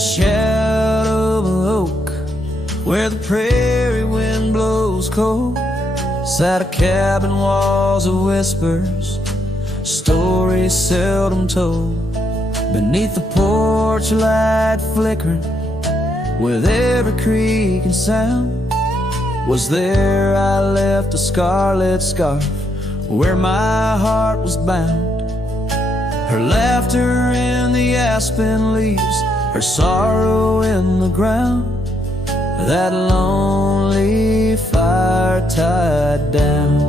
shadow of an oak, where the prairie wind blows cold, sat a cabin, walls of whispers, stories seldom told. Beneath the porch light flickering, with every creak and sound, was there I left a scarlet scarf where my heart was bound. Her laughter in the aspen leaves, her sorrow in the ground, that lonely fire tied down.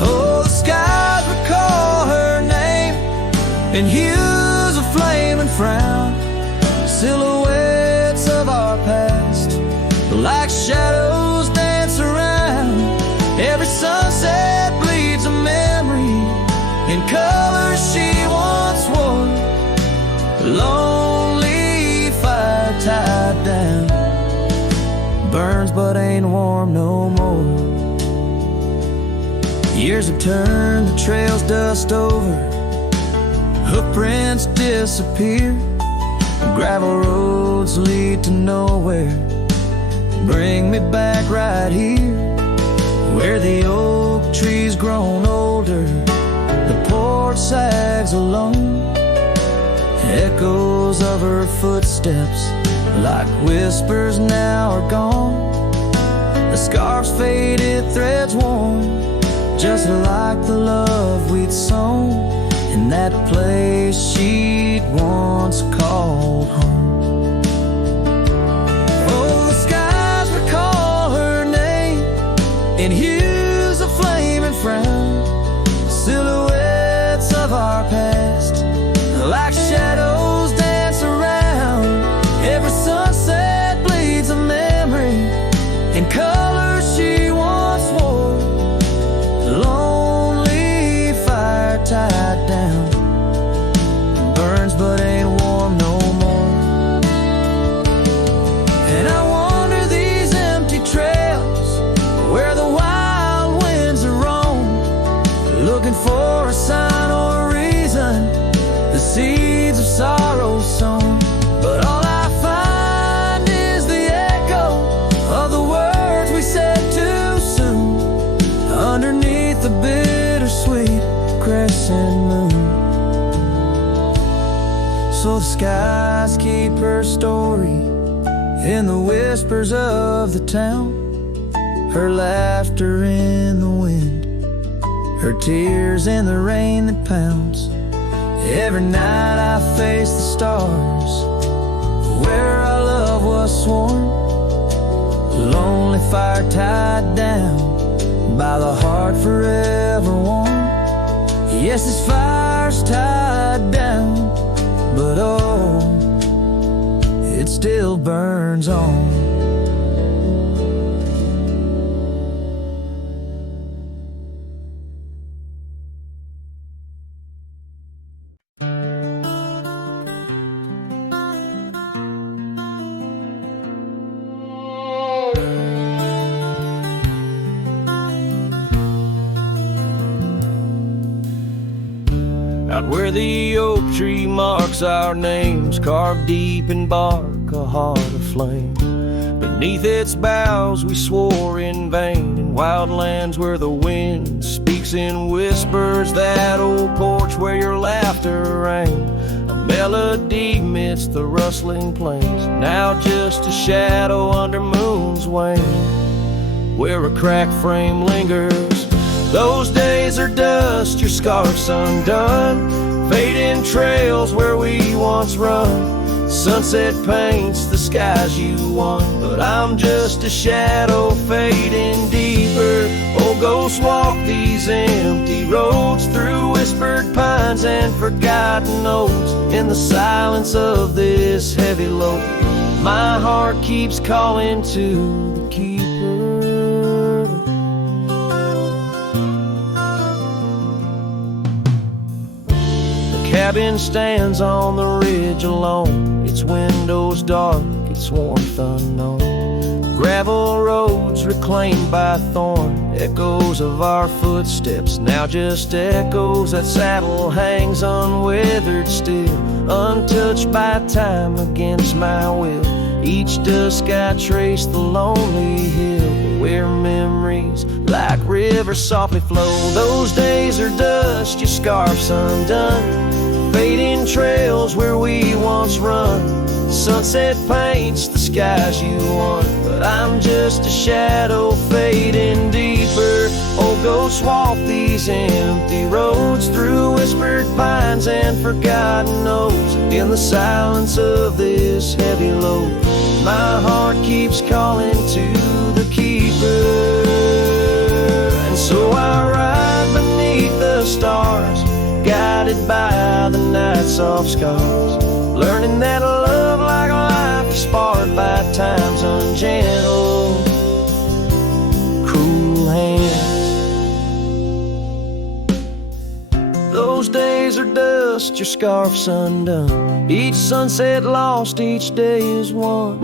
Oh, the skies recall her name in hues of flame and frown, silhouettes of our past, like shadows dance around. Every sunset bleeds a memory in colors she once wore. Lonely fire tied down, burns but ain't warm no more. Years have turned the trails dust over, hoofprints disappear, gravel roads lead to nowhere. Bring me back right here, where the oak tree's grown older, the porch sags alone. Echoes of her footsteps, like whispers, now are gone. The scarf's faded, threads worn, just like the love we'd sown in that place she'd once called home. Oh, the skies recall her name in hues of flame and frown, silhouettes of our past, like shadows dance around. Every sunset bleeds a memory in colors she once wore. Lonely fire tied down, burns but ain't warm no more. And I wander these empty trails where the wild winds are roam, looking for a sign or a reason, the seeds of sorrow sown. But all I find is the echo of the words we said too soon, underneath the bittersweet crescent moon. So the skies keep her story in the whispers of the town, her laughter in the wind, her tears in the rain that pounds. Every night I face the stars, where our love was sworn. Lonely fire tied down by the heart forever warm. Yes, this fire's tied down, but oh, it still burns on. Out where the oak tree marks our names, carved deep in bark, a heart aflame. Beneath its boughs we swore in vain, in wild lands where the wind speaks in whispers. That old porch where your laughter rang, a melody midst the rustling plains, now just a shadow under moon's wane. Where a cracked frame lingers, those days are dust, your scarf's undone, fading trails where we once run. Sunset paints the skies you won, but I'm just a shadow fading deeper. Oh, ghosts walk these empty roads, through whispered pines and forgotten oaks. In the silence of this heavy load, my heart keeps calling to the keeper. Cabin stands on the ridge alone, its windows dark, its warmth unknown. Gravel roads reclaimed by thorn, Echoes of our footsteps, now just echoes. That saddle hangs unweathered still, untouched by time against my will. Each dusk I trace the lonely hill where memories like rivers softly flow. Those days are dust, your scarf's undone, fading trails where we once run. Sunset paints the skies you want, but I'm just a shadow fading deeper. Oh, ghosts walk these empty roads through whispered pines and forgotten notes. In the silence of this heavy load, my heart keeps calling to the keeper. And so I ride beneath the stars, guided by the night's soft scars, learning that love like life is sparred by time's ungentle, cruel hands. Those days are dust, your scarf's undone, each sunset lost, each day is won.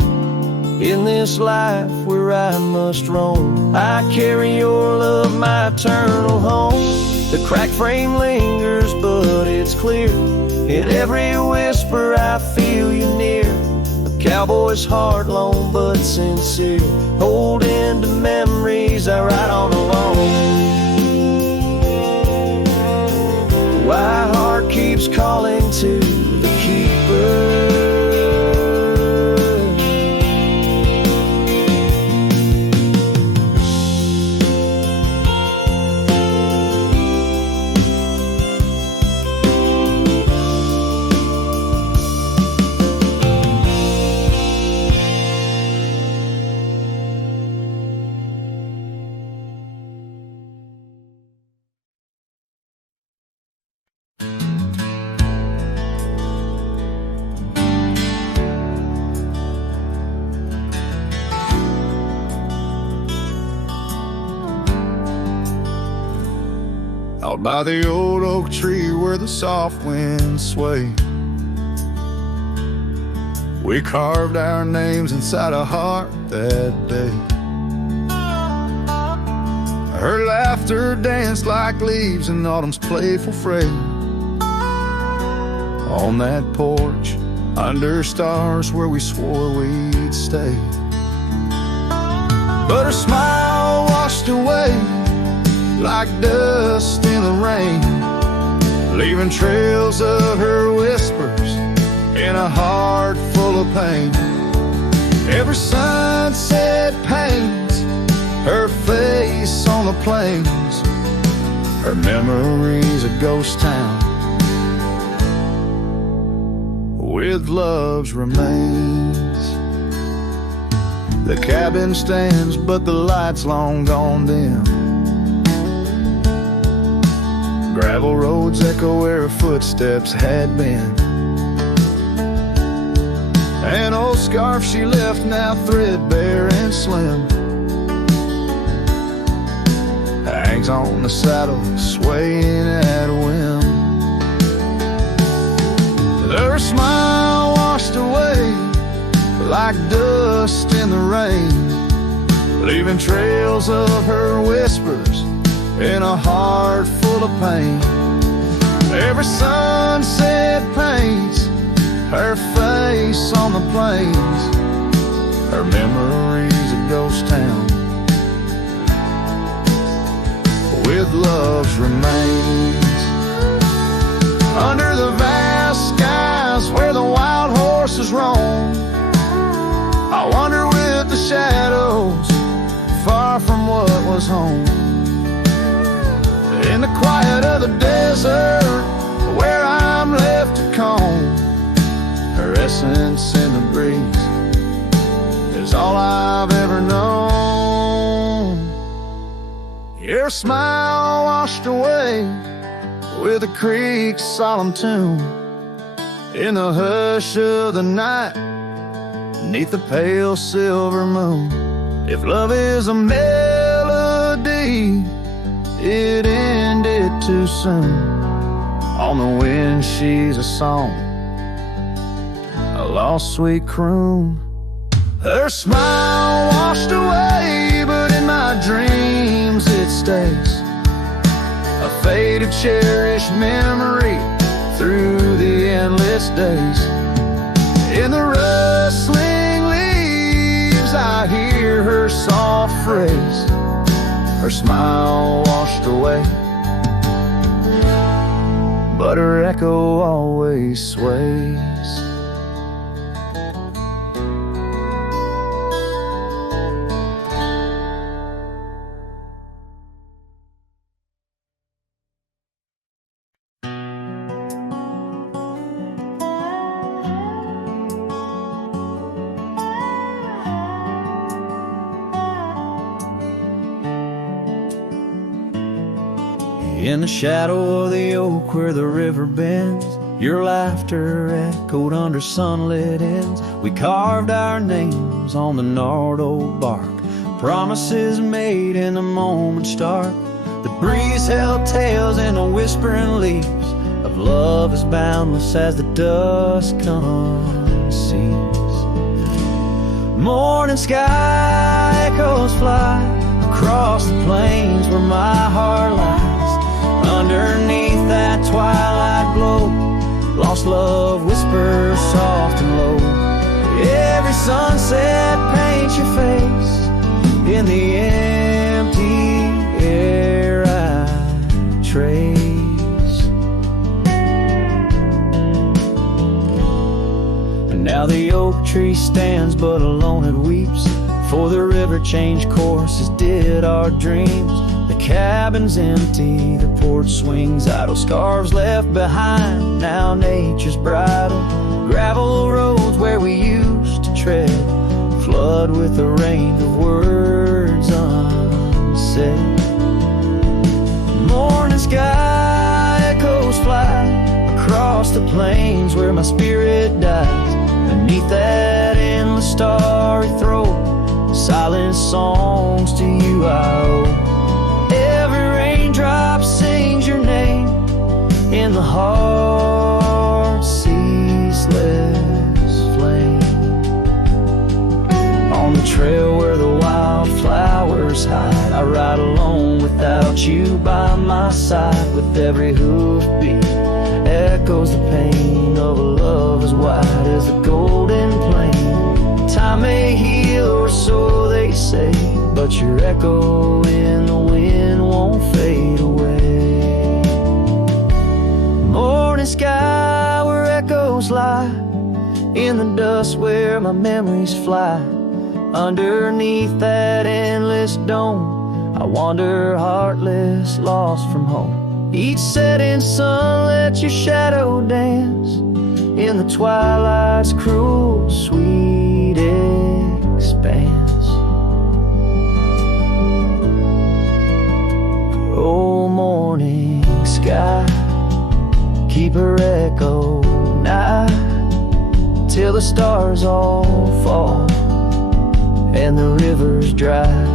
In this life where I must roam, I carry your love, my eternal home. The cracked frame lingers, but it's clear, in every whisper I feel you near. A cowboy's heart, lone but sincere, holding to memories I ride on alone. My heart keeps calling to the keeper. Out by the old oak tree where the soft winds sway, we carved our names inside a heart that day. Her laughter danced like leaves in autumn's playful fray. On that porch, under stars where we swore we'd stay. But her smile washed away like dust in the rain, leaving trails of her whispers in a heart full of pain. Every sunset paints her face on the plains, her memories a ghost town with love's remains. The cabin stands, but the light's long gone dim. Gravel roads echo where her footsteps had been. An old scarf she left, now threadbare and slim, hangs on the saddle, swaying at a whim. Her smile washed away like dust in the rain, leaving trails of her whispers in a heart full of pain. Every sunset paints her face on the plains, her memories a ghost town with love's remains. Under the vast skies where the wild horses roam, I wander with the shadows, far from what was home. In the quiet of the desert, where I'm left to comb, her essence in the breeze is all I've ever known. Your smile washed away with the creek's solemn tune, in the hush of the night, neath the pale silver moon. If love is a melody, it ended too soon. On the wind she's a song, a lost sweet croon. Her smile washed away, but in my dreams it stays, a faded, cherished memory through the endless days. In the rustling leaves I hear her soft phrase, her smile washed away, but her echo always sways. In the shadow of the oak where the river bends, your laughter echoed under sunlit ends. We carved our names on the gnarled old bark, promises made in the moment's dark. The breeze held tales in the whispering leaves of love as boundless as the dusk unsees. Morning sky echoes fly across the plains where my heart lies. Underneath that twilight glow, lost love whispers soft and low. Every sunset paints your face in the empty air I trace. And now the oak tree stands but alone it weeps, for the river changed course as did our dreams. The cabin's empty, the porch swings idle, scarves left behind, now nature's bridle. Gravel roads where we used to tread flood with a rain of words unsaid. Morning sky echoes fly across the plains where my spirit dies. Beneath that endless starry throat, silent songs to you I owe. Raindrop sings your name in the heart's ceaseless flame. On the trail where the wildflowers hide, I ride alone without you by my side. With every hoofbeat echoes the pain of a love as wide as the golden plain. Time may heal, or so they say, but your echo in the wind won't fade away. Morning sky where echoes lie, in the dust where my memories fly. Underneath that endless dome, I wander heartless, lost from home. Each setting sun let your shadow dance in the twilight's cruel, sweet expanse. Oh, morning sky, keep her echo nigh till the stars all fall and the river's dry.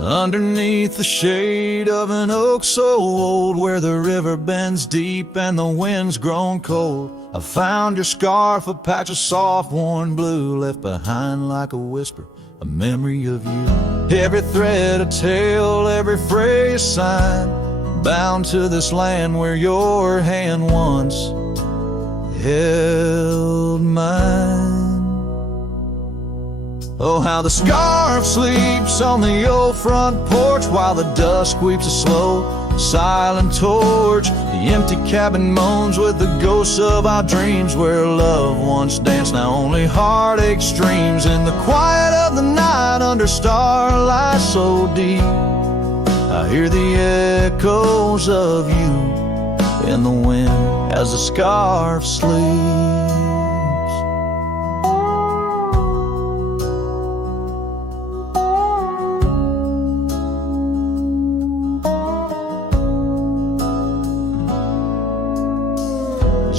Underneath the shade of an oak so old, where the river bends deep and the wind's grown cold, I found your scarf, a patch of soft worn blue, left behind like a whisper, a memory of you. Every thread a tale, every phrase a sign, bound to this land where your hand once held mine. Oh, how the scarf sleeps on the old front porch while the dust weeps a slow, silent torch. The empty cabin moans with the ghosts of our dreams where love once danced, now only heartache streams. In the quiet of the night under starlight so deep, I hear the echoes of you in the wind as the scarf sleeps.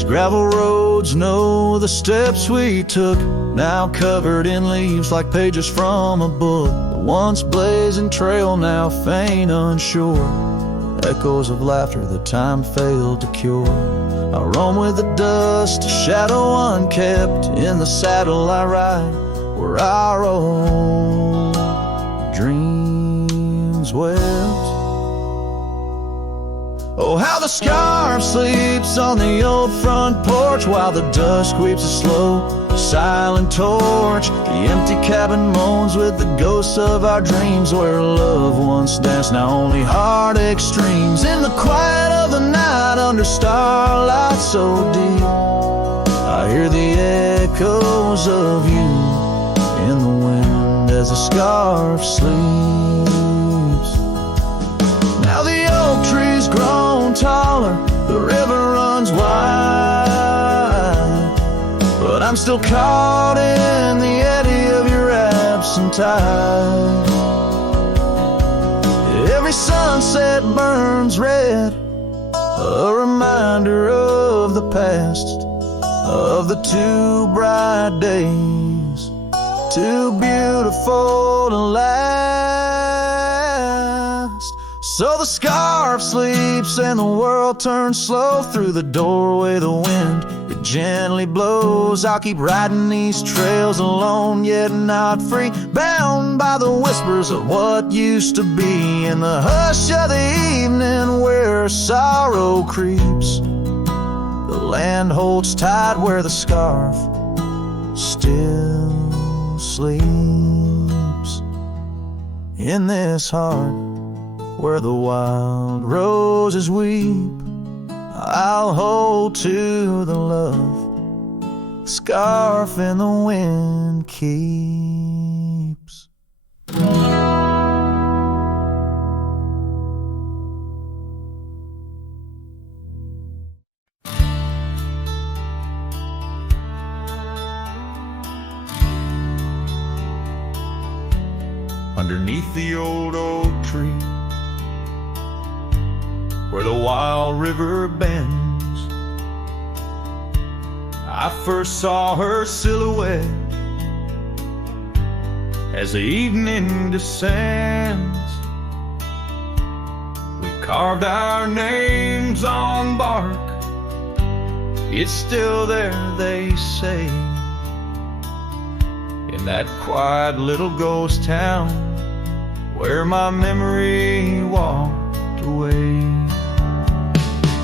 Gravel roads know the steps we took, now covered in leaves like pages from a book. The once blazing trail now faint unsure, echoes of laughter that time failed to cure. I roam with the dust, a shadow unkept. In the saddle I ride where our old dreams wept. Oh, how the scarf sleeps on the old front porch while the dust weeps a slow, silent torch. The empty cabin moans with the ghosts of our dreams where love once danced, now only heartache streams. In the quiet of the night under starlight so deep, I hear the echoes of you in the wind as the scarf sleeps. Now the oak tree's grown taller, the river runs wide, but I'm still caught in the eddy of your absent tide. Every sunset burns red, a reminder of the past, of the two bright days, too beautiful to last. So the scarf sleeps and the world turns slow. Through the doorway the wind, it gently blows. I'll keep riding these trails alone, yet not free, bound by the whispers of what used to be. In the hush of the evening where sorrow creeps, the land holds tight where the scarf still sleeps. In this heart where the wild roses weep, I'll hold to the love the scarf in the wind keeps. Underneath the old oak tree where the wild river bends, I first saw her silhouette as the evening descends. We carved our names on bark, it's still there, they say, in that quiet little ghost town where my memory walked away.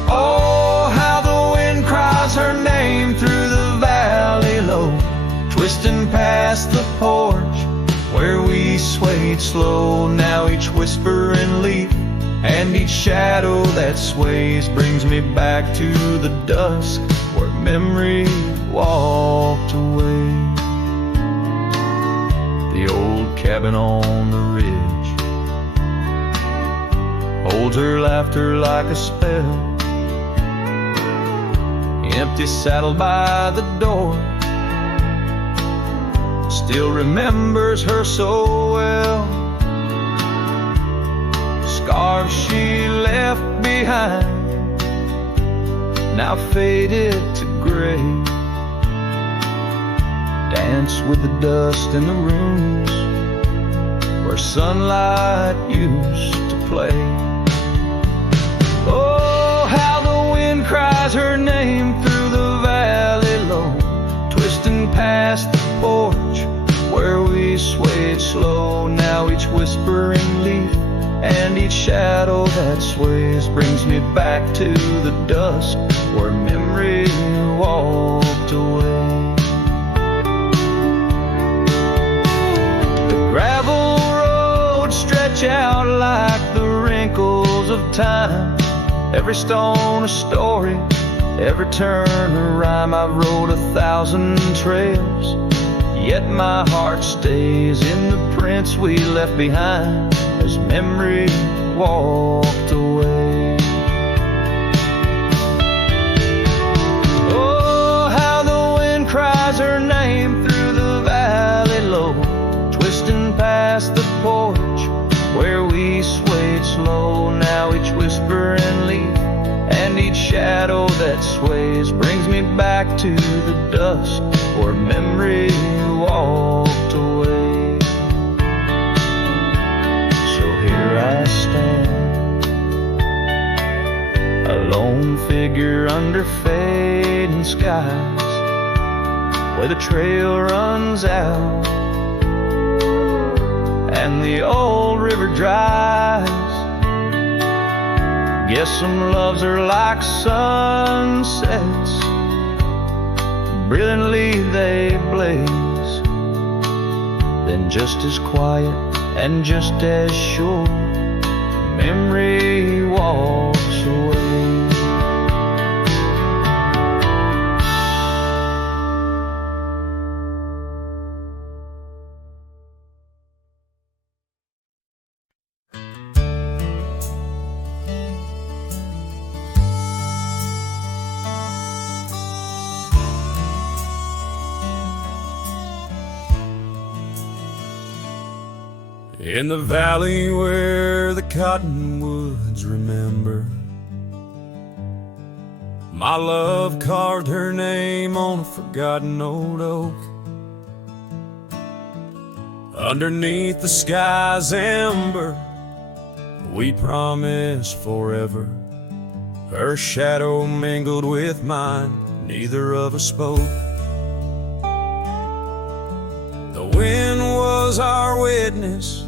Oh, how the wind cries her name through the valley low, twisting past the porch where we swayed slow. Now each whispering leaf and each shadow that sways brings me back to the dusk where memory walked away. The old cabin on the ridge holds her laughter like a spell. Empty saddle by the door still remembers her so well. Scarves she left behind now faded to gray, dance with the dust in the rooms where sunlight used to play. Oh, how the wind cries her name through the valley low, twisting past the porch where we swayed slow. Now each whispering leaf and each shadow that sways brings me back to the dusk where memory walked away. time, every stone a story, every turn a rhyme. I've rode 1,000 trails, yet my heart stays in the prints we left behind as memory walked away. Oh, how the wind cries her name through the valley low, twisting past the porch where we swayed slow. Now each whisper and leaf and each shadow that sways brings me back to the dusk where memory walked away. So here I stand, a lone figure under fading skies, where the trail runs out and the old river dries. Guess some loves are like sunsets, brilliantly they blaze, then just as quiet and just as sure, memory walks away. In the valley where the cottonwoods remember, my love carved her name on a forgotten old oak. Underneath the sky's ember, we promised forever. Her shadow mingled with mine, neither of us spoke. The wind was our witness,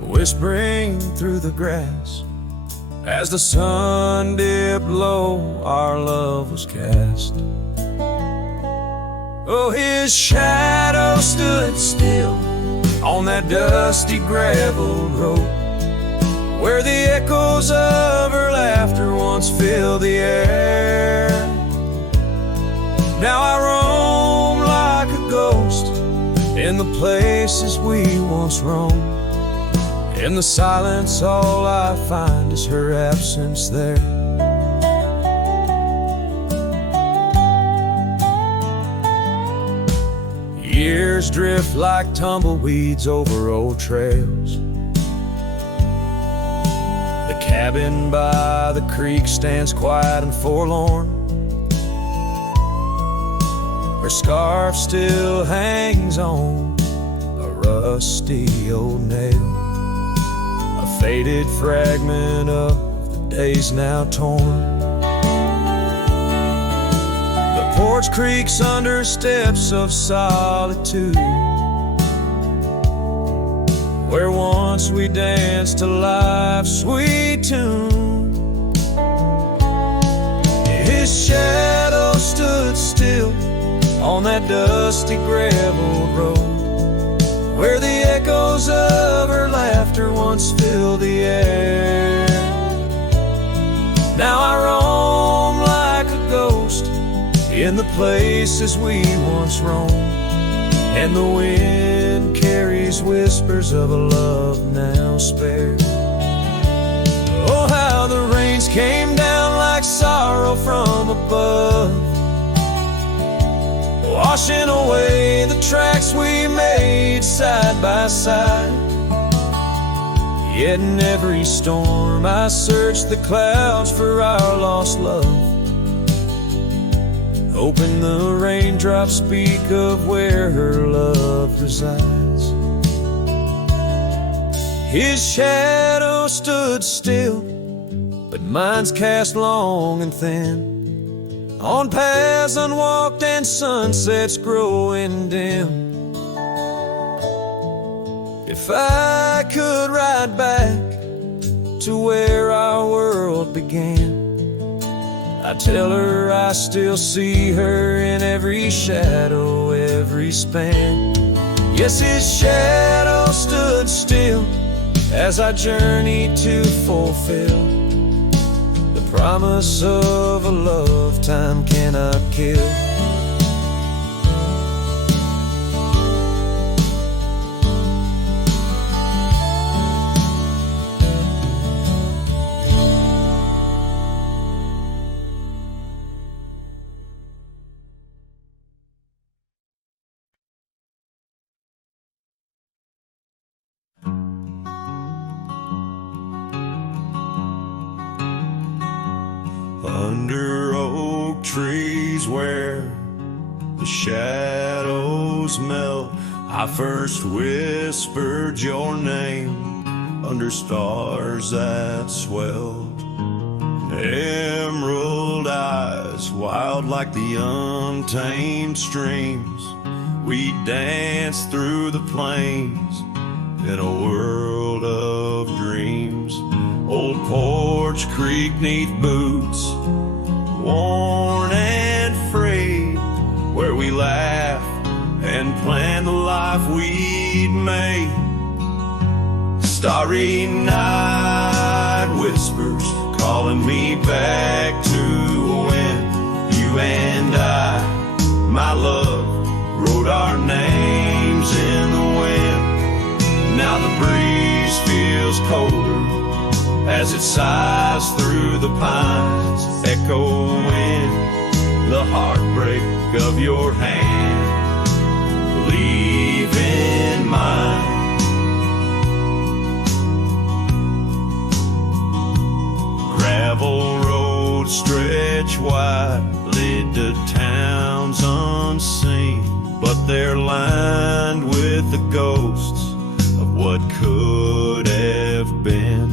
whispering through the grass. As the sun dipped low, our love was cast. Oh, his shadow stood still on that dusty gravel road, where the echoes of her laughter once filled the air. Now I roam like a ghost in the places we once roamed. In the silence, all I find is her absence there. Years drift like tumbleweeds over old trails. The cabin by the creek stands quiet and forlorn. Her scarf still hangs on a rusty old nail, a faded fragment of the days now torn. The porch creaks under steps of solitude, where once we danced to life's sweet tune. His shadow stood still on that dusty gravel road, where the echoes of her laughter once filled the air. Now I roam like a ghost in the places we once roamed, and the wind carries whispers of a love now spared. Oh, how the rains came down like sorrow from above, washing away the tracks we made side by side. Yet in every storm I search the clouds for our lost love, hoping the raindrops speak of where her love resides. His shadow stood still, but mine's cast long and thin, on paths unwalked and sunsets growing dim. If I could ride back to where our world began, I'd tell her I still see her in every shadow, every span. Yes, his shadow stood still as I journeyed to fulfill Promise of a love time cannot kill. Under oak trees where the shadows melt, I first whispered your name under stars that swelled. Emerald eyes, wild like the untamed streams, we danced through the plains in a world of dreams. Old Porch Creek 'neath boots, worn and frayed, where we laughed and planned the life we'd made. Starry night whispers calling me back to when you and I, my love, wrote our names in the wind. Now the breeze feels colder as it sighs through the pines, echoing the heartbreak of your hand, leaving mine. Gravel roads stretch wide, lead to towns unseen, but they're lined with the ghosts of what could have been.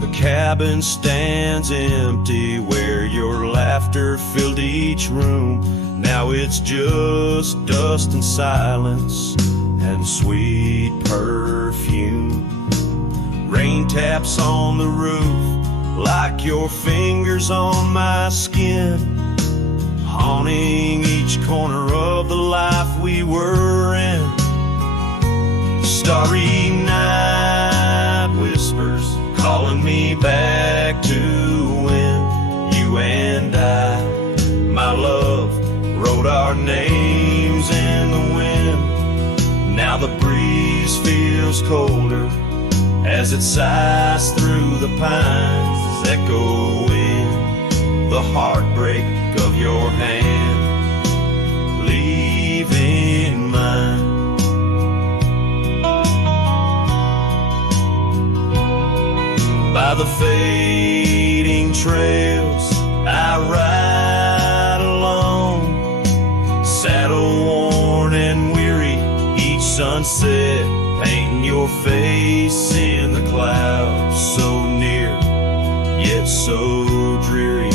The cabin stands empty where your laughter filled each room. Now it's just dust and silence and sweet perfume. Rain taps on the roof like your fingers on my skin, haunting each corner of the life we were in. Starry night whispers calling me back to when you and I, my love, wrote our names in the wind. Now the breeze feels colder as it sighs through the pines, echoing the heartbreak of your hand, leaving mine. By the fading trails I ride alone, saddle worn and weary, each sunset painting your face in the clouds, so near yet so dreary.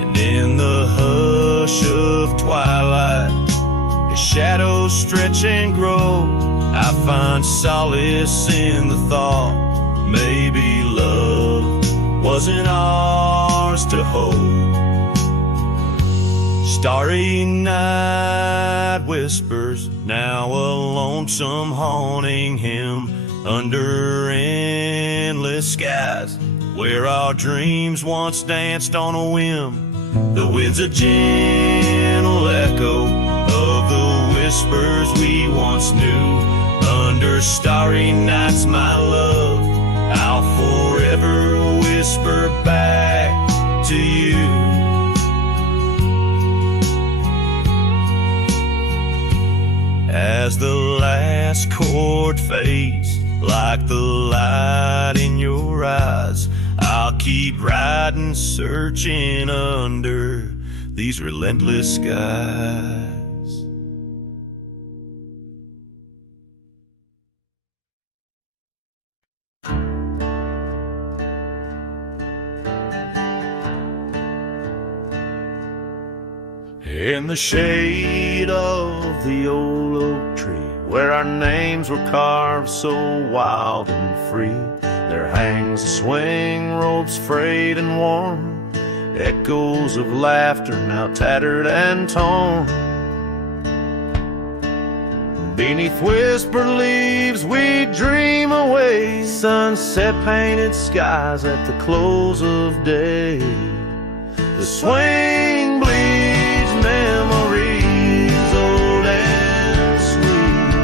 And in the hush of twilight, as shadows stretch and grow, I find solace in the thought maybe love wasn't ours to hold. Starry night whispers, now a lonesome haunting him under endless skies, where our dreams once danced on a whim. The wind's a gentle echo of the whispers we once knew. Under starry nights, my love, I'll forever whisper back to you. As the last chord fades, like the light in your eyes, I'll keep riding, searching under these relentless skies. In the shade of the old oak tree, where our names were carved so wild and free, there hangs a swing ropes frayed and worn, echoes of laughter now tattered and torn. Beneath whisper leaves we dream away, sunset painted skies at the close of day. The swing bleeds memories old and sweet.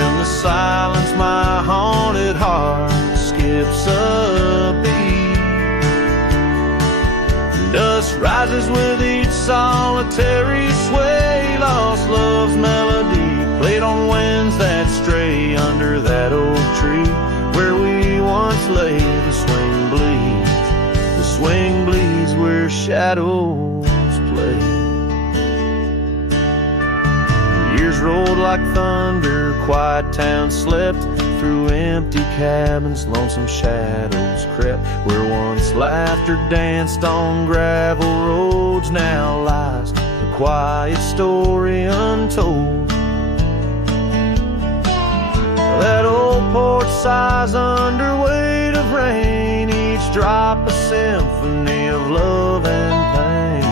In the silence my haunted heart skips a beat. Dust rises with each solitary sway, lost love's melody played on winds that stray under that oak tree where we once lay. The swing bleeds where shadows play. Years rolled like thunder, quiet towns slept through empty cabins, lonesome shadows crept where once laughter danced on gravel roads. Now lies the quiet story untold. That old porch sighs under weight of rain, each drop a symphony of love and pain.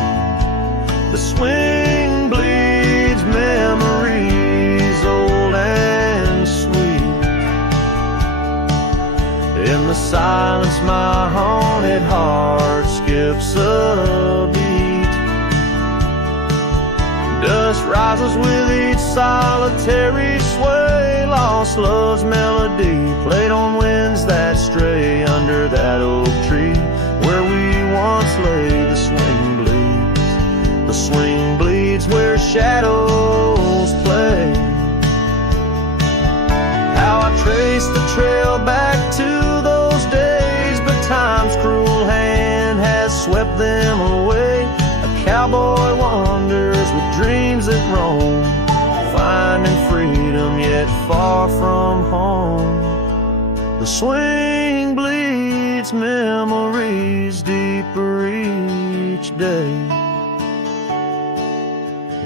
The swing bleeds memories old and sweet. In the silence my haunted heart skips a beat. Dust rises with each solitary sway, lost love's melody played on winds that stray under that oak tree where we once lay. The swing bleeds where shadows play. How I trace the trail back to those days, but time's cruel hand has swept them away. A cowboy wanders with dreams that roam, finding freedom yet far from home. The swing bleeds memories deeper each day,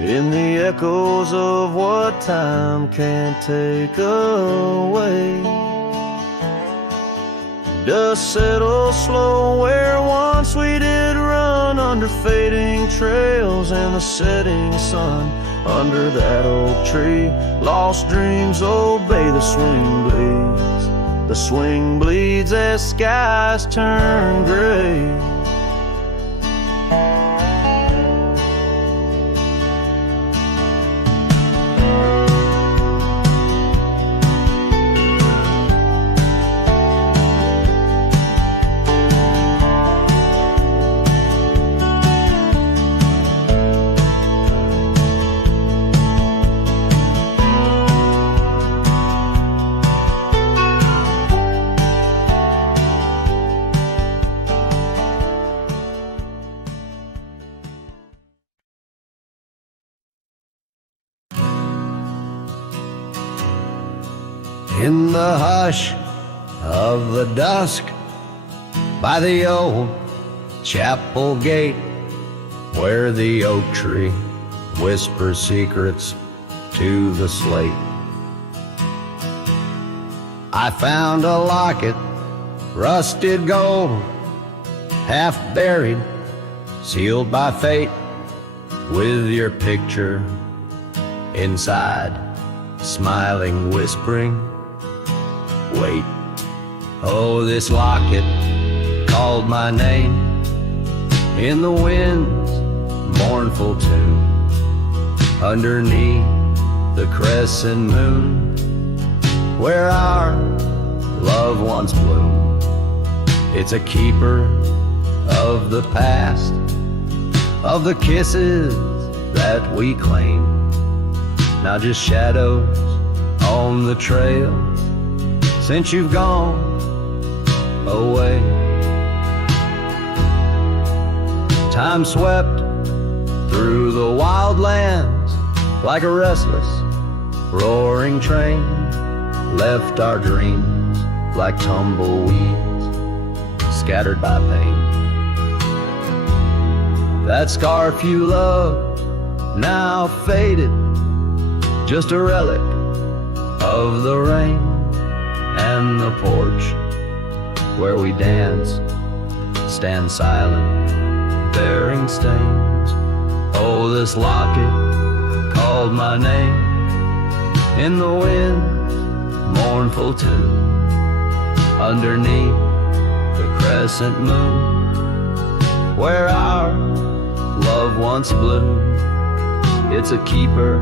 in the echoes of what time can't take away. Dust settles slow where once we did run, under fading trails and the setting sun under that oak tree. Lost dreams obey the swing bleeds. The swing bleeds as skies turn gray. In the hush of the dusk, by the old chapel gate, where the oak tree whispers secrets to the slate, I found a locket, rusted gold, half buried, sealed by fate, with your picture inside, smiling, whispering, wait. Oh, this locket called my name in the wind's mournful tune, underneath the crescent moon, where our love once bloomed. It's a keeper of the past, of the kisses that we claim, now just shadows on the trail since you've gone away. Time swept through the wild lands like a restless, roaring train, left our dreams like tumbleweeds scattered by pain. That scarf you loved, now faded, just a relic of the rain, and the porch where we danced stand silent, bearing stains. Oh, this locket called called my name in the wind, mournful too, underneath the crescent moon, where our love once bloomed. It's a keeper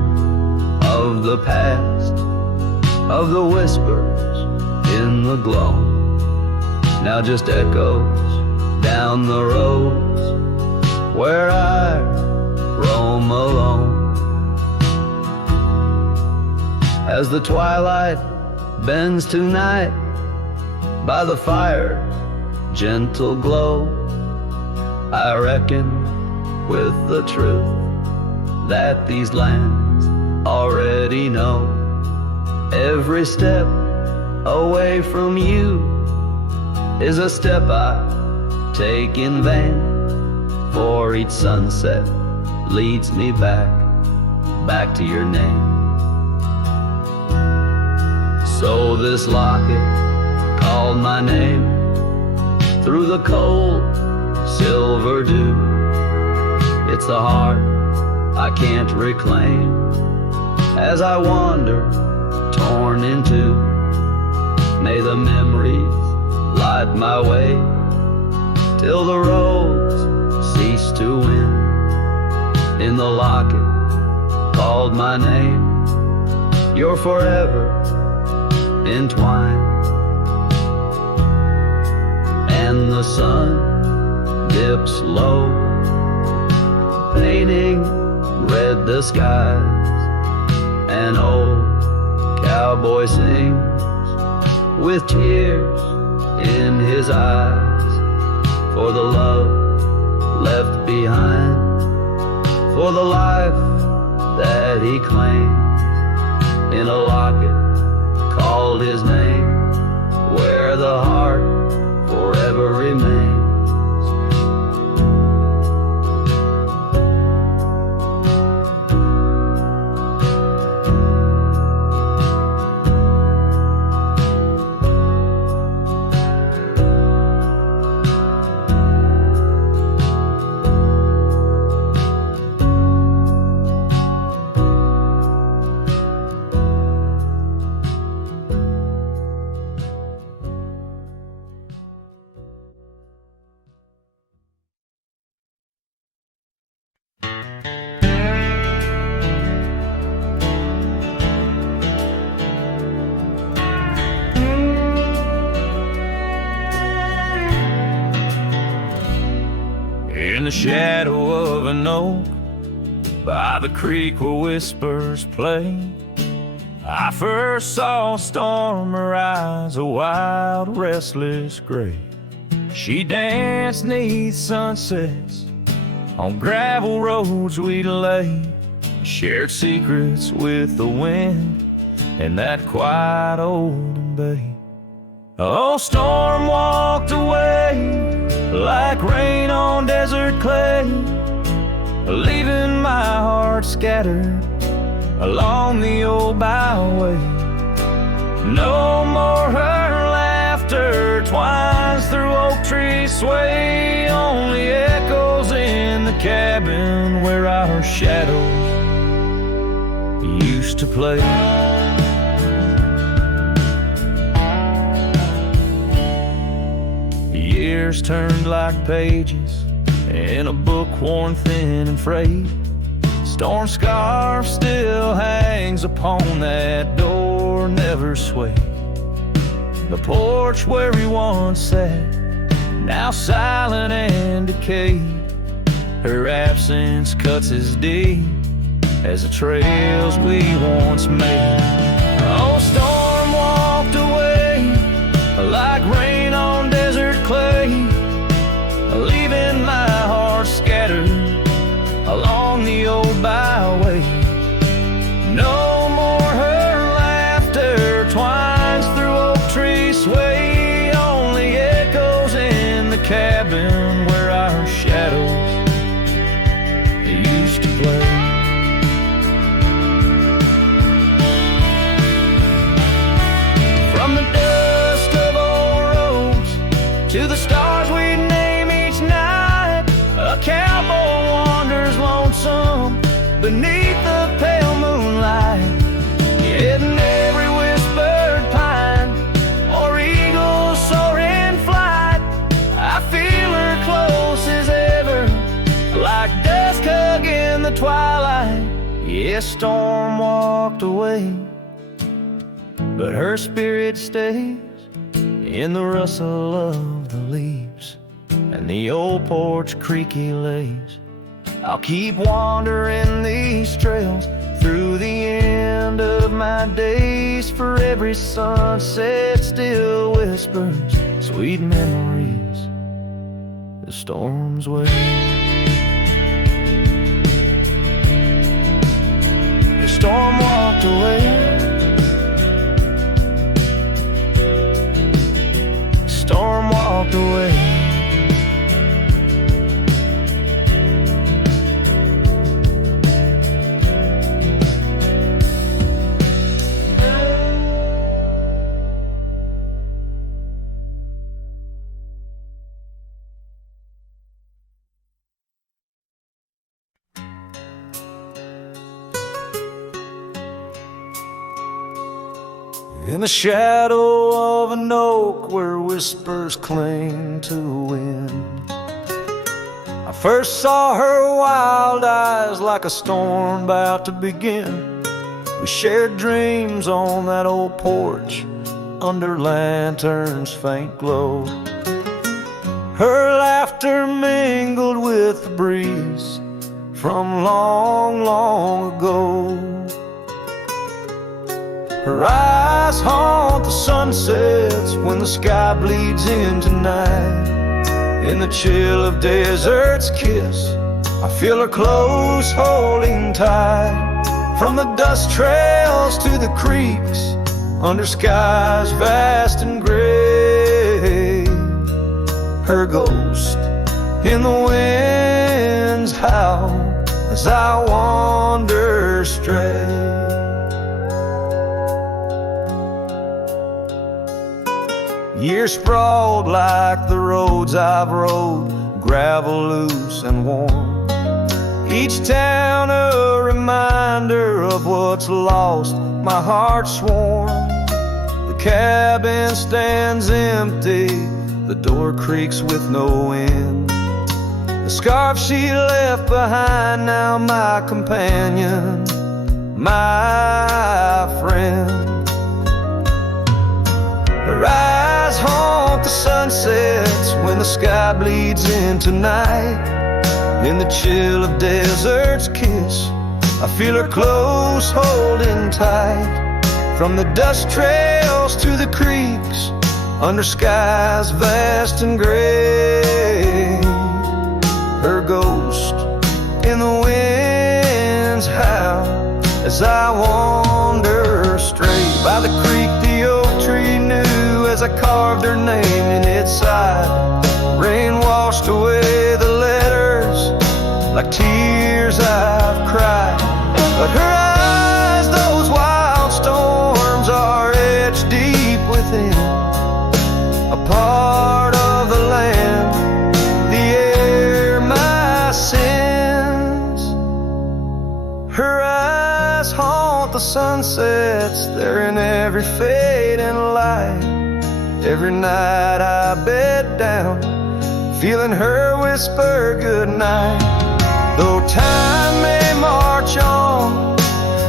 of the past, of the whispers in the gloam, now just echoes down the roads where I roam alone. As the twilight bends to night by the fire's gentle glow, I reckon with the truth that these lands already know. Every step away from you is a step I take in vain, for each sunset leads me back to your name. So this locket called my name through the cold silver dew. It's the heart I can't reclaim as I wander torn in two. May the memories light my way till the roads cease to win. In the locket called my name, you're forever entwined. And the sun dips low, painting red the skies. An old cowboy sings with tears in his eyes, for the love left behind, for the life that he claims. In a locket called his name, where the heart forever remains. In the shadow of an oak, by the creek where whispers play, I first saw a storm arise, a wild, restless gray. She danced 'neath sunsets on gravel roads we lay, shared secrets with the wind in that quiet old bay. Oh, storm walked away like rain on desert clay, leaving my heart scattered along the old byway. No more her laughter twines through oak tree sway, only echoes in the cabin where our shadows used to play. Years turned like pages in a book worn thin and frayed. Storm scarf still hangs upon that door, never swayed. The porch where we once sat, now silent and decayed. Her absence cuts as deep as the trails we once made. Oh, storm walked away like rain on desert clay, leaving my heart scattered along the old byway. No more her laughter twines through oak tree sway, only echoes in the cabin where our shadows used to play. twilight, yeah, storm walked away, but her spirit stays in the rustle of the leaves and the old porch creaky lays. I'll keep wandering these trails through the end of my days, for every sunset still whispers sweet memories the storm's way. The storm walked away, the storm walked away. In the shadow of an oak where whispers cling to the wind, I first saw her wild eyes like a storm about to begin. We shared dreams on that old porch under lanterns' faint glow. Her laughter mingled with the breeze from long, long ago. Her eyes haunt the sunsets when the sky bleeds into night. In the chill of desert's kiss, I feel her close holding tight. From the dust trails to the creeks, under skies vast and gray, her ghost in the wind's howl as I wander stray. Years sprawled like the roads I've rode, gravel loose and warm. Each town a reminder of what's lost, my heart sworn. The cabin stands empty, the door creaks with no end. The scarf she left behind, now my companion, my friend. Her eyes haunt the sunsets when the sky bleeds into night. In the chill of desert's kiss, I feel her close holding tight. From the dust trails to the creeks, under skies vast and gray, her ghost in the wind's howl as I wander straight. By the creek the oak tree knew as I carved her name in its side. Rain washed away the letters like tears I've cried. But her eyes, those wild storms, are etched deep within, a part of the land, the air, my sins. Her eyes haunt the sunsets, they're in every fading light. Every night I bed down, feeling her whisper goodnight. Though time may march on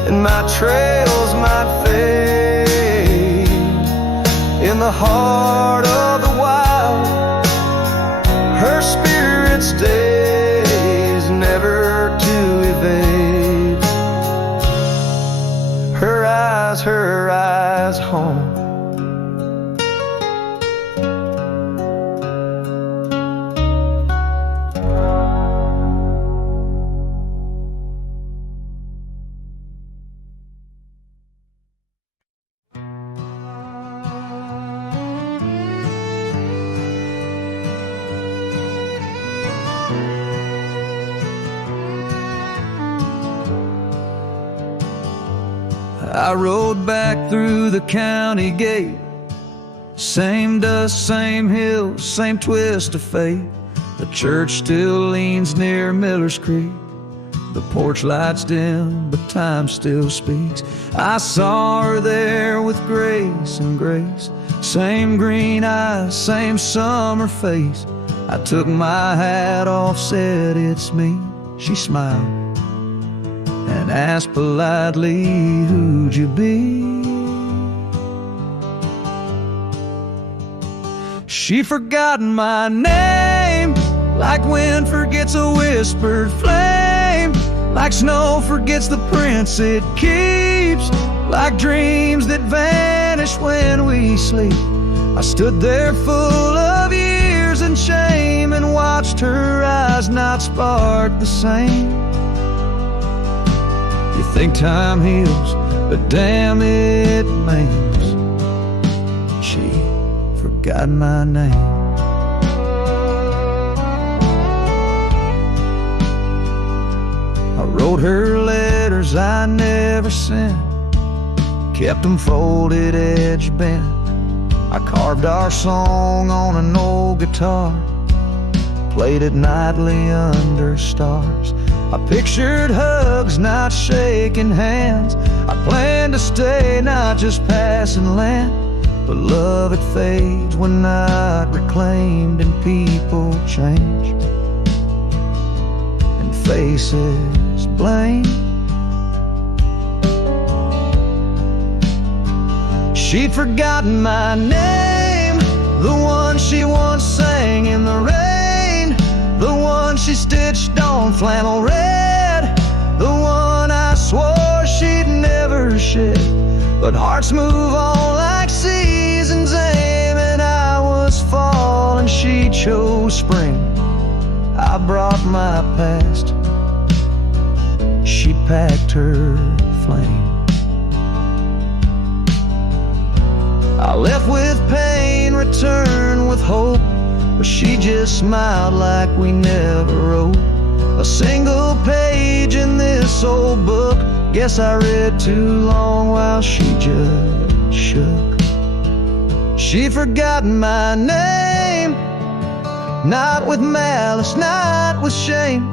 and my trails might fade, in the heart of the wild, her spirit stays, never to evade. Her eyes home. I rode back through the county gate. Same dust, same hills, same twist of fate. The church still leans near Miller's Creek. The porch lights dim, but time still speaks. I saw her there with grace and grace. Same green eyes, same summer face. I took my hat off, said it's me. She smiled, and asked politely, who'd you be? She forgotten my name, like wind forgets a whispered flame, like snow forgets the prints it keeps, like dreams that vanish when we sleep. I stood there full of years and shame and watched her eyes not spark the same. You think time heals, but damn it maims. She forgot my name. I wrote her letters I never sent, kept them folded, edge bent. I carved our song on an old guitar, played it nightly under stars. I pictured hugs, not shaking hands. I planned to stay, not just passing land. But love, it fades when not reclaimed, and people change, and faces blame. She'd forgotten my name, the one she once sang in the rain, the one she stitched on flannel red, the one I swore she'd never shed. But hearts move on like seasons aim, and I was fall and she chose spring. I brought my past, she packed her flame. I left with pain, returned with hope, but she just smiled like we never wrote a single page in this old book. Guess I read too long while she just shook. She'd forgotten my name, not with malice, not with shame,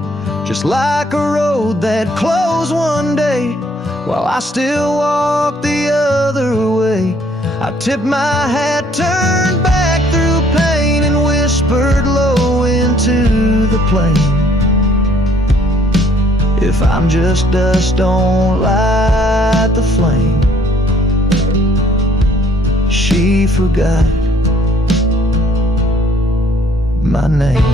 just like a road that closed one day while I still walk the other way. I tipped my hat, turned back through pain, and whispered low into the plain. If I'm just dust, don't light the flame. She forgot my name.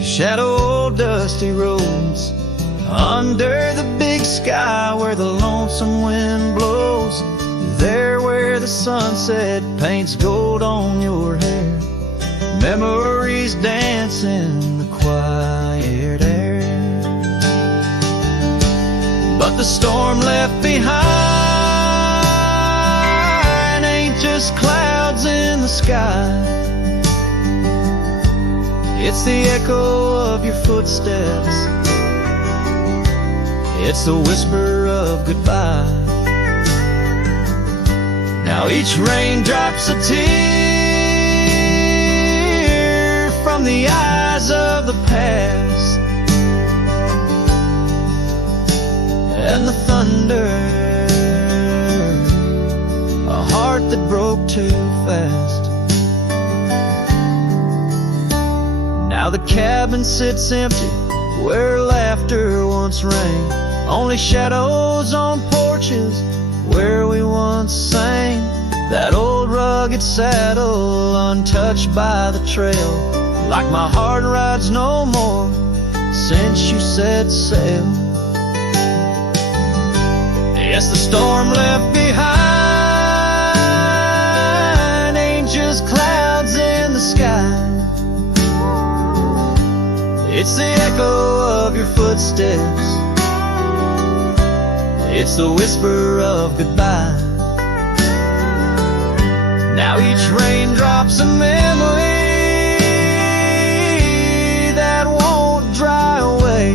Shadow dusty roads, under the big sky where the lonesome wind blows, there where the sunset paints gold on your hair, memories dance in the quiet air. But the storm left behind ain't just clouds in the sky. It's the echo of your footsteps, it's the whisper of goodbye. Now each raindrop's a tear from the eyes of the past, and the thunder, a heart that broke too fast. Now the cabin sits empty where laughter once rang, only shadows on porches where we once sang. That old rugged saddle untouched by the trail, like my heart rides no more since you set sail. Yes, the storm left behind ain't just clouds in the sky. It's the echo of your footsteps, it's the whisper of goodbye. Now each raindrop's a memory that won't dry away,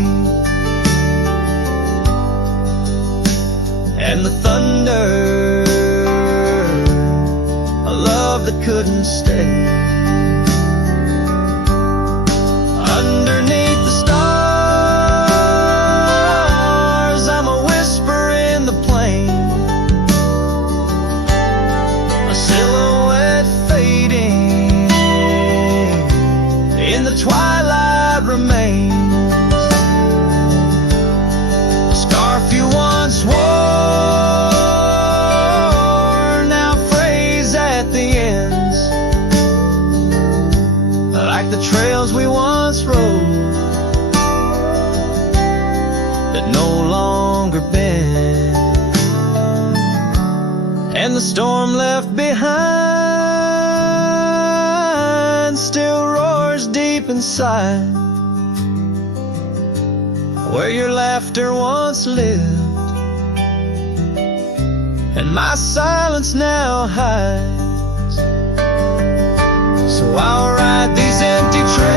stay. Underneath the stars, I'm a whisper in the plain, a silhouette fading in the twilight remains. A scarf you once wore, now frays at the ends, like the trails we once rode that no longer bend. And the storm left behind still roars deep inside, where your laughter once lived and my silence now hides. So I'll ride these empty trails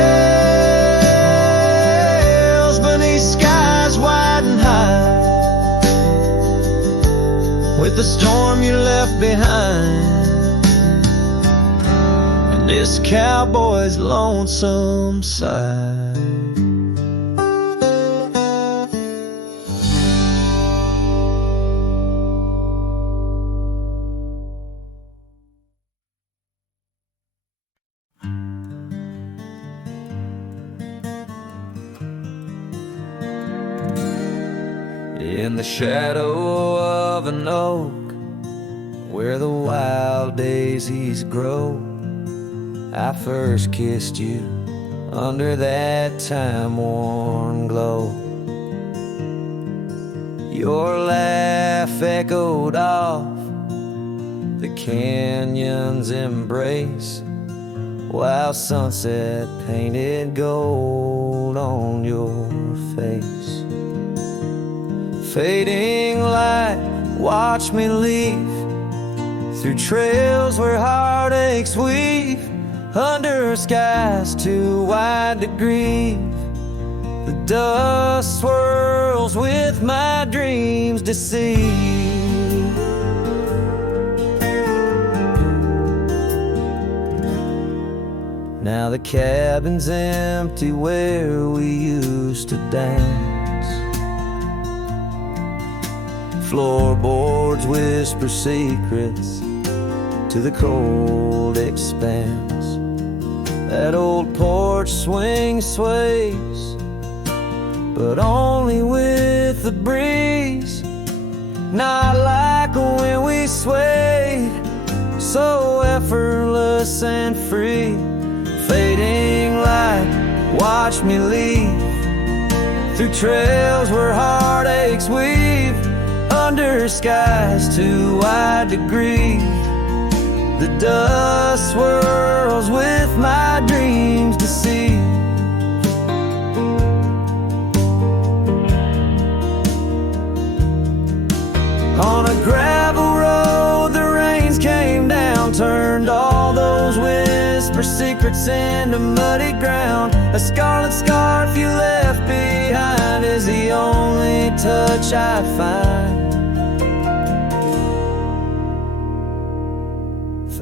beneath skies wide and high, with the storm you left behind and this cowboy's lonesome side. In the shadow of an oak, where the wild daisies grow, I first kissed you under that time-worn glow. Your laugh echoed off the canyon's embrace, while sunset painted gold on your face. Fading light, watch me leave through trails where heartaches weave, under skies too wide to grieve. The dust swirls with my dreams deceived. Now the cabin's empty where we used to dance. Floorboards whisper secrets to the cold expanse. That old porch swing sways, but only with the breeze, not like when we swayed, so effortless and free. Fading light, watch me leave through trails where heartaches weave, under skies too wide to grieve. The dust swirls with my dreams deceived. On a gravel road the rains came down, turned all those whisper secrets into muddy ground. A scarlet scarf you left behind is the only touch I find.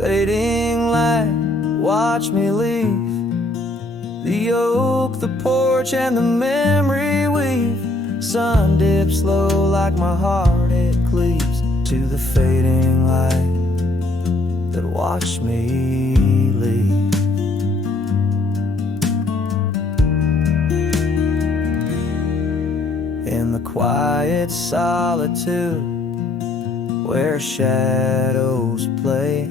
Fading light, watch me leave the oak, the porch, and the memory weave. Sun dips low like my heart, it cleaves to the fading light that watched me leave. In the quiet solitude where shadows play,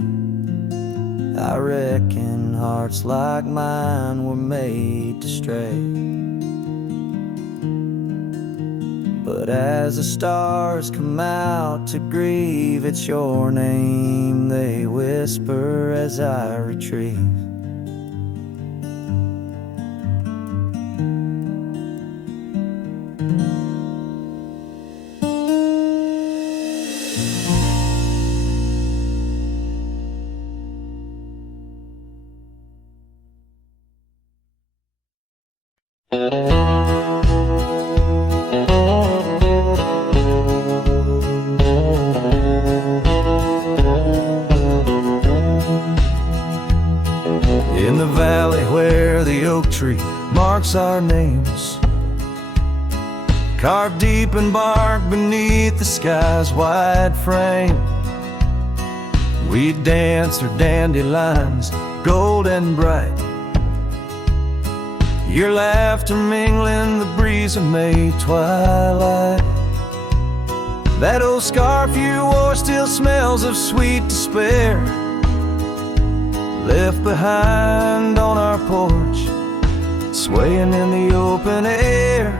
I reckon hearts like mine were made to stray. But as the stars come out to grieve, it's your name they whisper as I retrieve. the oak tree marks our names, carved deep in bark beneath the sky's wide frame. We dance our dandelions, gold and bright, your laughter mingling the breeze of May twilight. That old scarf you wore still smells of sweet despair, left behind on our porch, swaying in the open air.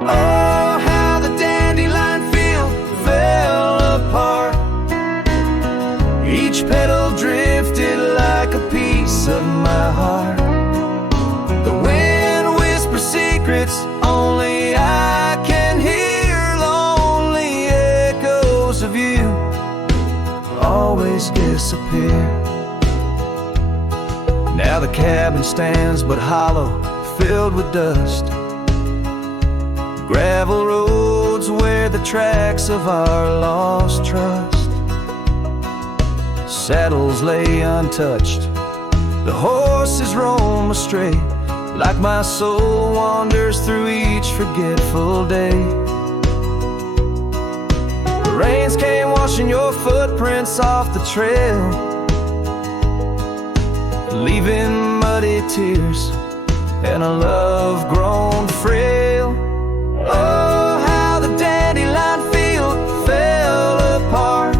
Oh, how the dandelion field fell apart. Each petal drifted like a piece of my heart. The wind whispers secrets only I can hear, lonely echoes of you always disappear. Now the cabin stands but hollow, filled with dust, gravel roads where the tracks of our lost trust. Saddles lay untouched, the horses roam astray, like my soul wanders through each forgetful day. The rains came washing your footprints off the trail, leaving muddy tears and a love grown frail. Oh, how the dandelion field fell apart.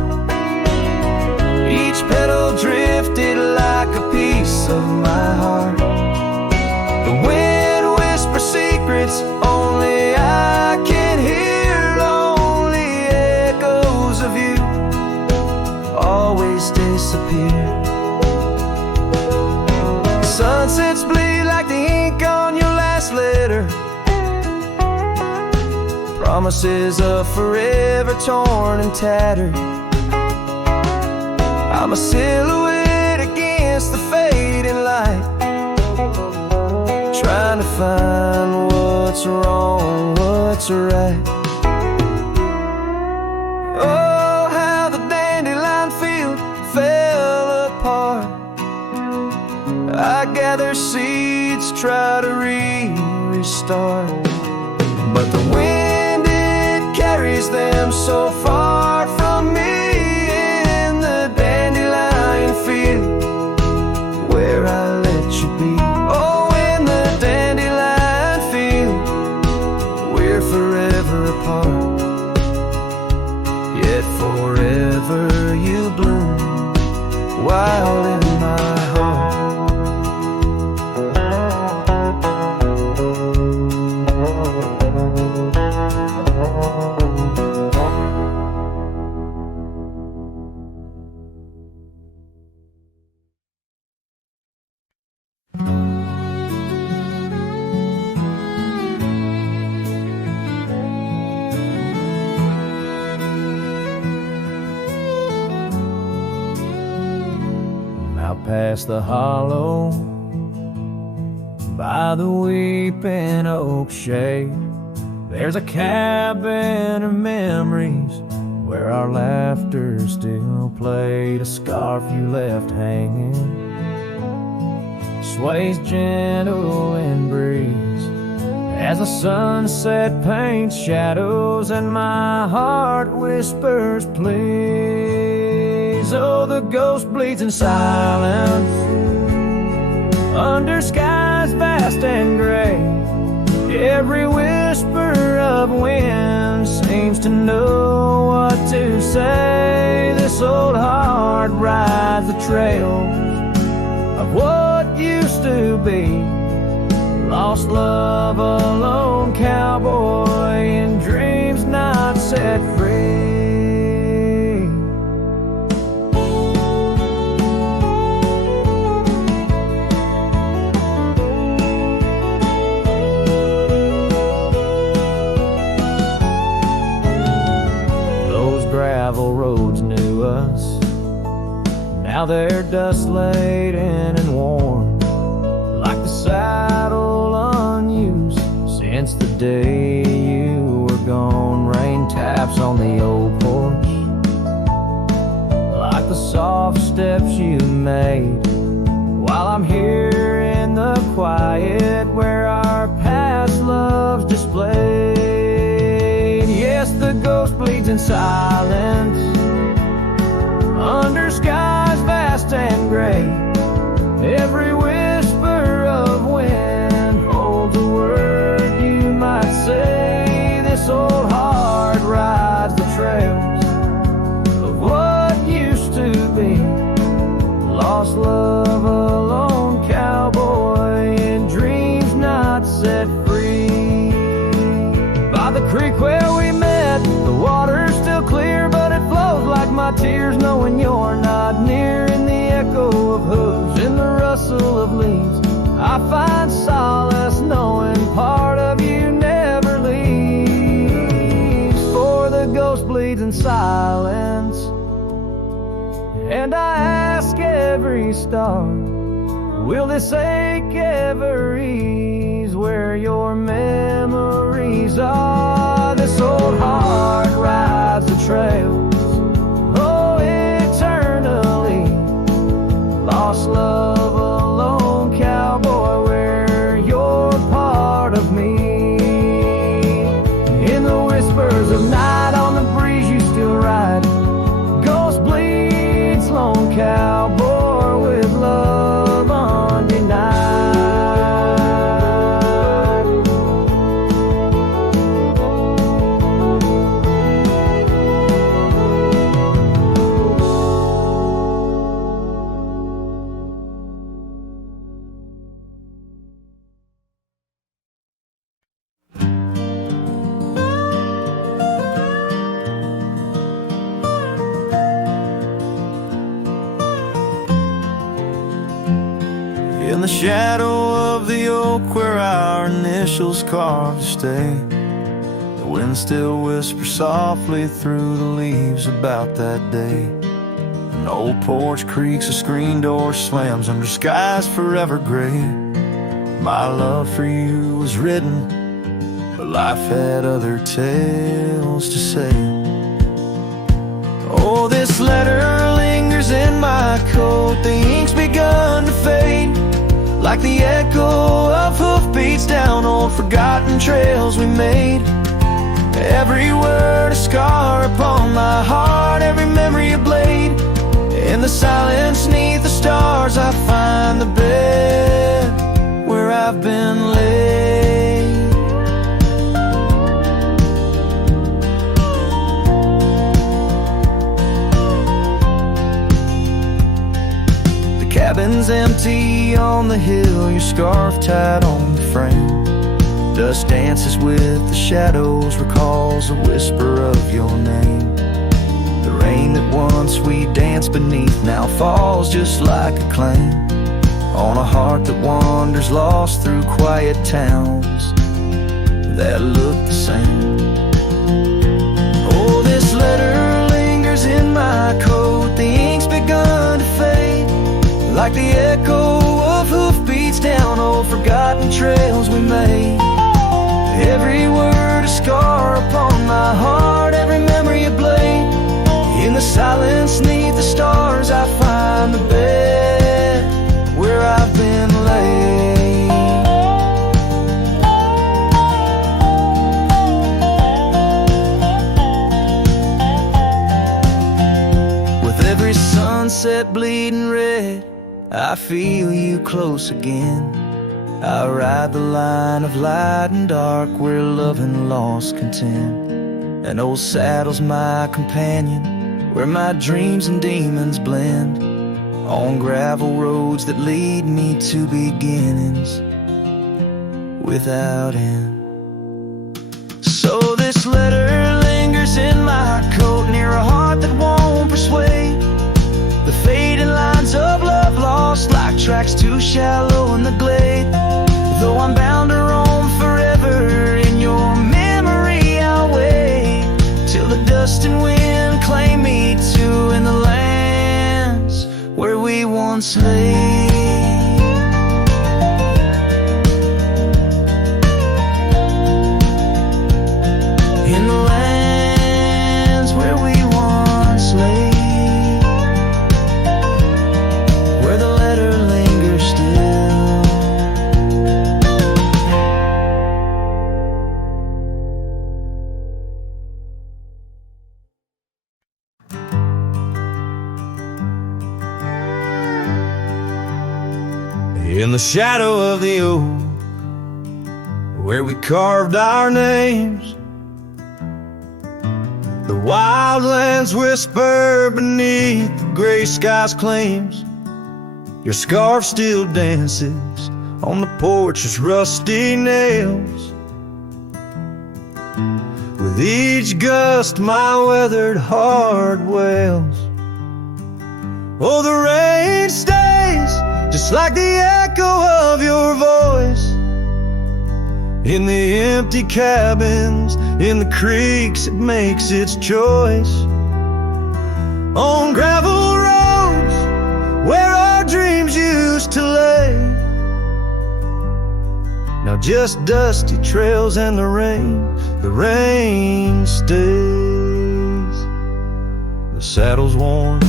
Each petal drifted like a piece of my heart. The wind whispers secrets only I can hear, lonely echoes of you always disappear. Sunsets bleed like the ink on your last letter, promises of forever torn and tattered. I'm a silhouette against the fading light, trying to find what's wrong, what's right. Oh, how the dandelion field fell apart. I gather seeds, try to restart, but the wind, it carries them so far from me. In the dandelion field where I let you be. Oh, in the dandelion field we're forever apart, yet forever you bloom wild in my heart. Past the hollow, by the weeping oak shade, there's a cabin of memories where our laughter still played. A scarf you left hanging sways gentle in breeze as the sunset paints shadows and my heart whispers please. Oh, the ghost bleeds in silence under skies vast and gray. Every whisper of wind seems to know what to say. This old heart rides the trails of what used to be. Lost love, a lone cowboy in dreams not set free. Gravel roads knew us, now they're dust laden and worn, like the saddle unused since the day you were gone. Rain taps on the old porch like the soft steps you made while I'm here in the quiet. quiet where our past loves displayed. Yes, the ghost bleeds in silence under skies vast and gray. Every whisper of wind holds a word you might say. This old heart rides the trails of what used to be. Lost love, a lone cowboy, and dreams not set free. By the creek where we met, the water's still clear, but it flows like my tears, knowing you're not near. In the echo of hooves, in the rustle of leaves, I find solace knowing part of you never leaves. For the ghost bleeds in silence, and I ask every star, will this ache ever ease where your memories are? This old heart rides the trails, oh, eternally. Lost love, a lone cowboy, where you're part of me. In the whispers of night, on the breeze you still ride. Ghost bleeds, lone cowboy, with love undenied. In the shadow of the oak where our initials carved to stay, the wind still whispers softly through the leaves about that day. An old porch creaks, a screen door slams under skies forever gray. My love for you was written, but life had other tales to say. Oh, this letter lingers in my coat, the ink's begun to fade, like the echo of hoofbeats down old forgotten trails we made. Every word a scar upon my heart, every memory a blade. In the silence neath the stars I find the bed where I've been laid. The cabin's empty on the hill, your scarf tied on the frame. Dust dances with the shadows, recalls a whisper of your name. The rain that once we danced beneath now falls just like a claim on a heart that wanders lost through quiet towns that look the same. Oh, this letter lingers in my coat, the ink's begun to fade, like the echo of hoofbeats down old forgotten trails we made. Every word a scar upon my heart, every memory a blade. In the silence neath the stars I find the bed where I've been laid. With every sunset bleeding red, I feel you close again. I ride the line of light and dark where love and loss contend. An old saddle's my companion, where my dreams and demons blend, on gravel roads that lead me to beginnings without end. So this letter lingers in my coat, near a heart that won't persuade. The fading lines of love lost like tracks too shallow in the glade. Though I'm bound to roam forever in your memory, I'll wait till the dust and wind claim me to in the lands where we once lay. In the lands where we once lay, where the letter lingers still. the shadow of the oak where we carved our names. The wildlands whisper beneath the gray sky's claims. Your scarf still dances on the porch's rusty nails. With each gust my weathered heart wails. Oh, the rain stays just like the echo of your voice in the empty cabins, in the creeks it makes its choice. On gravel roads where our dreams used to lay, now just dusty trails and the rain stays. The saddle's worn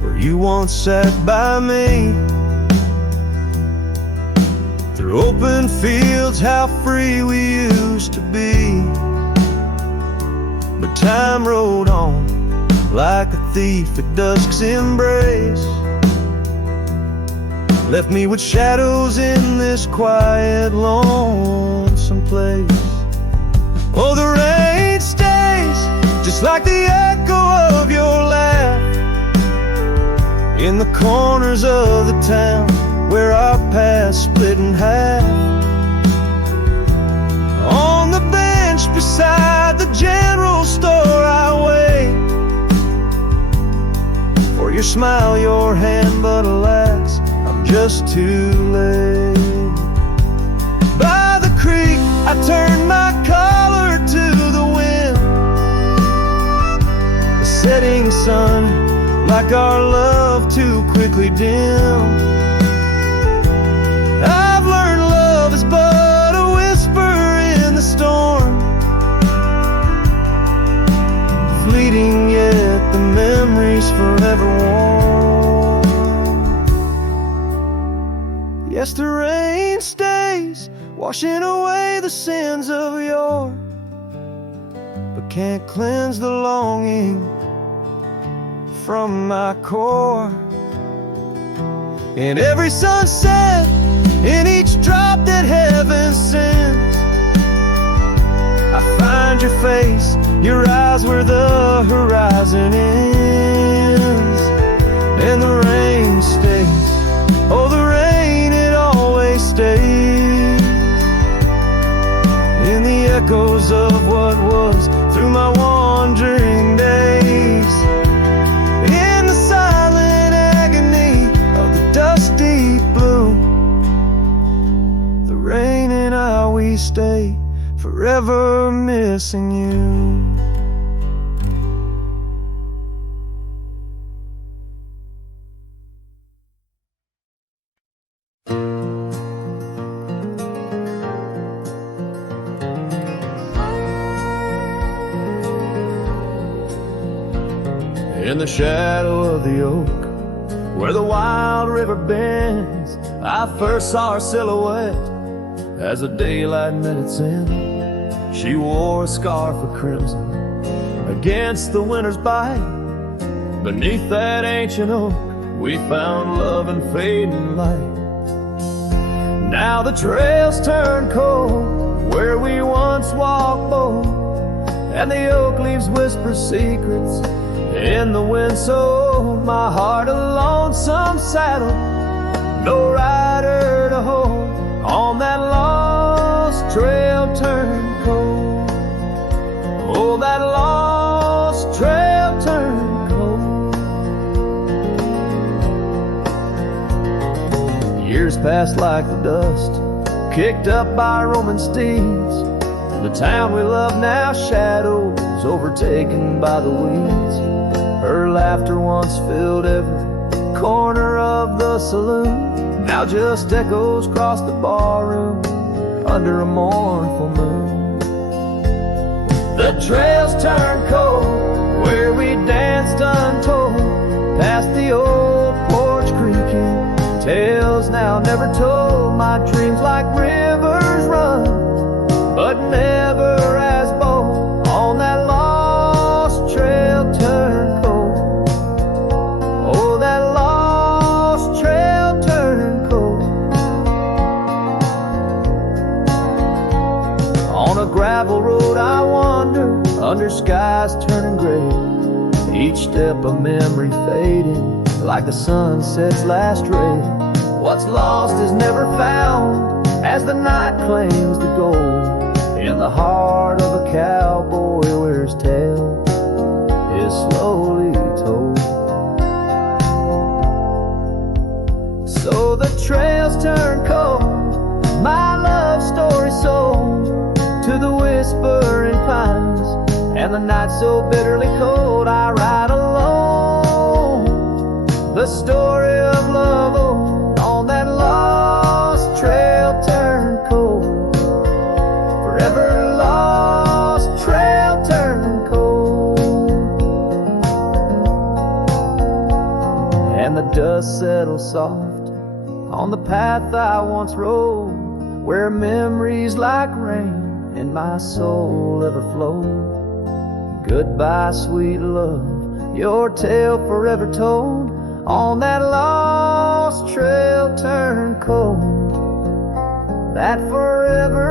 where you once sat by me. Through open fields, how free we used to be. But time rode on like a thief at dusk's embrace. Left me with shadows in this quiet, lonesome place. Oh, the rain stays just like the echo of your laugh in the corners of the town where our paths split in half. On the bench beside the general store I wait for your smile, your hand, but alas, I'm just too late. By the creek I turned my collar to the wind. The setting sun like our love too quickly dim. I've learned love is but a whisper in the storm, fleeting yet the memories forever warm. Yes, the rain stays, washing away the sins of yore, but can't cleanse the longing from my core. In every sunset, in each drop that heaven sends, I find your face, your eyes where the horizon ends. And the rain stays, oh the rain, it always stays in the echoes of what was through my wandering days. In the silent agony of the dusty blue, the rain and I, we stay forever missing you. In the shadow of the oak where the wild river bends, I first saw her silhouette as the daylight met its end. She wore a scarf of crimson against the winter's bite. Beneath that ancient oak we found love and fading light. Now the trails turn cold where we once walked bold, and the oak leaves whisper secrets in the wind. So my heart a lonesome saddle, no rider to hold, on that lost trail turned cold. Oh, that lost trail turned cold. Years passed like the dust kicked up by Roman steeds. The town we love now shadows overtaken by the weeds. Her laughter once filled every corner of the saloon, now just echoes across the barroom under a mournful moon. The trails turn cold where we danced untold, past the old porch creaking, tales now never told. My dreams like rivers run, but never as bold, on that lost trail turned cold. Oh, that lost trail turned cold. a gravel road I wander, under skies turning gray. Each step a memory fading, like the sunset's last ray. What's lost is never found, as the night claims the gold. In the heart of a cowboy where his tale is slowly told. So the trails turn cold, my love story sold to the whispering pines, and the night so bitterly cold I ride alone. The story of love on that lost trail turned cold, forever lost trail turned cold. And the dust settles soft on the path I once rode, where memories like rain in my soul ever flow. Goodbye, sweet love, your tale forever told on that lost trail turned cold, that forever